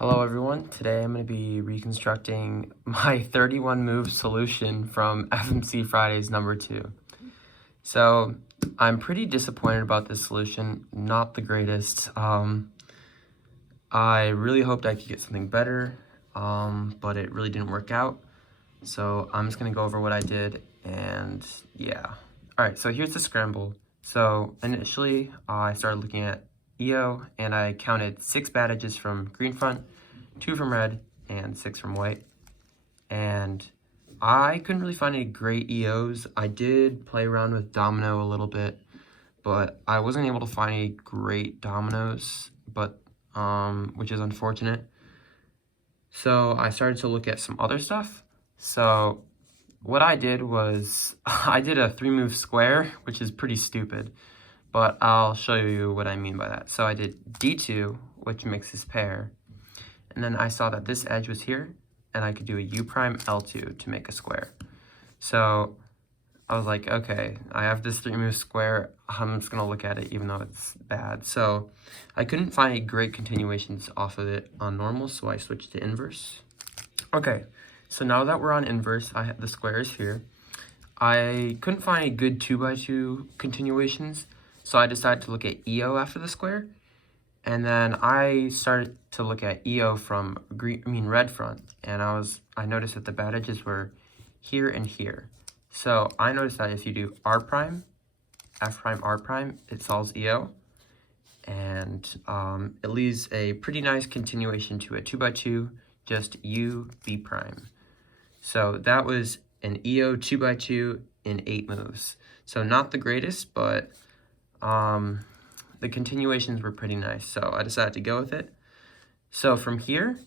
Hello everyone, today I'm going to be reconstructing my 31 move solution from FMC Fridays number 2. So I'm pretty disappointed about this solution, not the greatest. I really hoped I could get something better, but it really didn't work out. So I'm just going to go over what I did and yeah. Alright, so here's the scramble. So initially I started looking at EO and I counted 6 bad edges from green front, 2 from red, and 6 from white. And I couldn't really find any great EOs. I did play around with domino a little bit, but I wasn't able to find any great dominoes, which is unfortunate. So I started to look at some other stuff. So what I did was I did a 3-move square, which is pretty stupid, but I'll show you what I mean by that. So I did D2, which makes this pair, and then I saw that this edge was here, and I could do a U prime L2 to make a square. So I was like, okay, I have this 3-move square, I'm just gonna look at it even though it's bad. So I couldn't find any great continuations off of it on normal, so I switched to inverse. Okay, so now that we're on inverse, I have the squares here. I couldn't find any good 2x2 continuations, so I decided to look at EO after the square. And then I started to look at EO from red front, and I noticed that the bad edges were here and here. So I noticed that if you do R prime, F prime, R prime, it solves EO, and it leaves a pretty nice continuation to a 2x2, just U, B prime. So that was an EO 2x2 in 8 moves. So not the greatest, but the continuations were pretty nice, so I decided to go with it. So from here,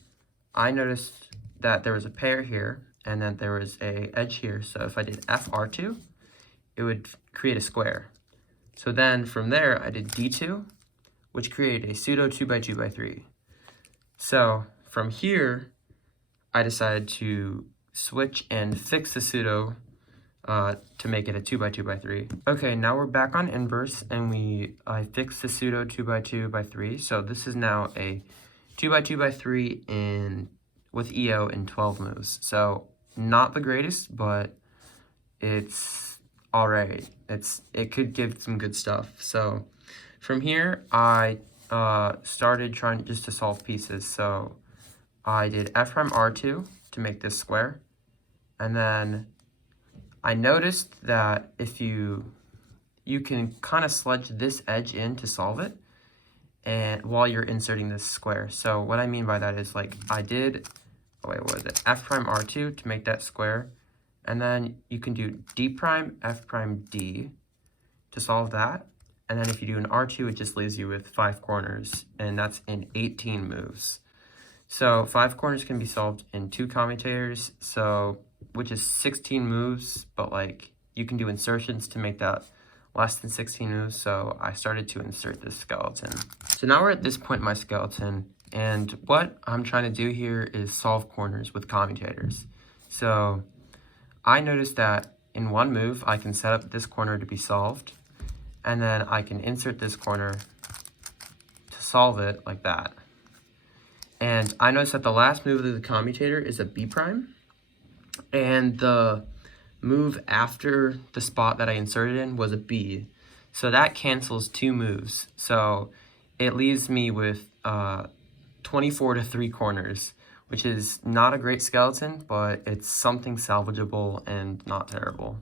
I noticed that there was a pair here, and then there was a edge here. So if I did FR2, it would create a square. So then from there, I did D2, which created a pseudo 2x2x3. So from here, I decided to switch and fix the pseudo to make it a 2x2x3. Okay, now we're back on inverse, and I fixed the pseudo 2x2x3. So this is now a 2x2x3 with EO in 12 moves. So not the greatest, but it's all right. It could give some good stuff. So from here, I started trying just to solve pieces. So I did F prime R2 to make this square, and then I noticed that if you can kind of sludge this edge in to solve it, and while you're inserting this square. So what I mean by that is, like, I did, F prime R2 to make that square, and then you can do D prime, F prime D to solve that, and then if you do an R2, it just leaves you with 5 corners, and that's in 18 moves. So 5 corners can be solved in 2 commutators, which is 16 moves, but like you can do insertions to make that less than 16 moves, so I started to insert this skeleton. So now we're at this point in my skeleton, and what I'm trying to do here is solve corners with commutators. So I noticed that in one move, I can set up this corner to be solved, and then I can insert this corner to solve it like that. And I noticed that the last move of the commutator is a B prime, and the move after the spot that I inserted in was a B. So that cancels 2 moves. So it leaves me with 24 to 3 corners, which is not a great skeleton, but it's something salvageable and not terrible.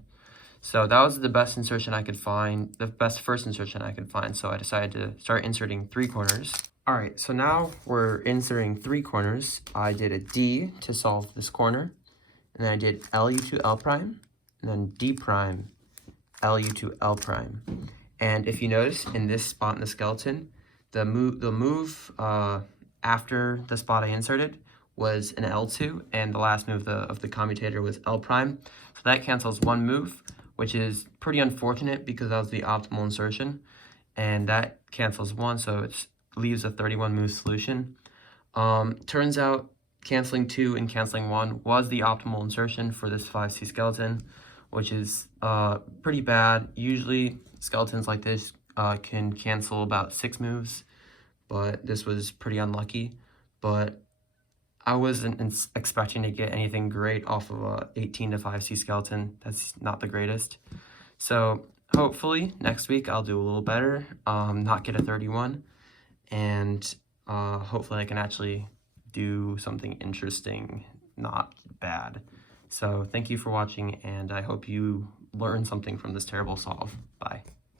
So that was the best insertion I could find, the best first insertion I could find. So I decided to start inserting 3 corners. All right, so now we're inserting 3 corners. I did a D to solve this corner, and then I did LU to L prime, and then D prime, LU to L prime. And if you notice, in this spot in the skeleton, the move after the spot I inserted was an L2, and the last move of the commutator was L prime. So that cancels 1 move, which is pretty unfortunate because that was the optimal insertion, and that cancels 1, so it leaves a 31 move solution. Turns out canceling 2 and canceling 1 was the optimal insertion for this 5C skeleton, which is pretty bad. Usually skeletons like this can cancel about 6 moves, but this was pretty unlucky. But I wasn't expecting to get anything great off of a 18 to 5C skeleton. That's not the greatest. So hopefully next week I'll do a little better, not get a 31, and hopefully I can actually do something interesting, not bad. So thank you for watching, and I hope you learned something from this terrible solve. Bye.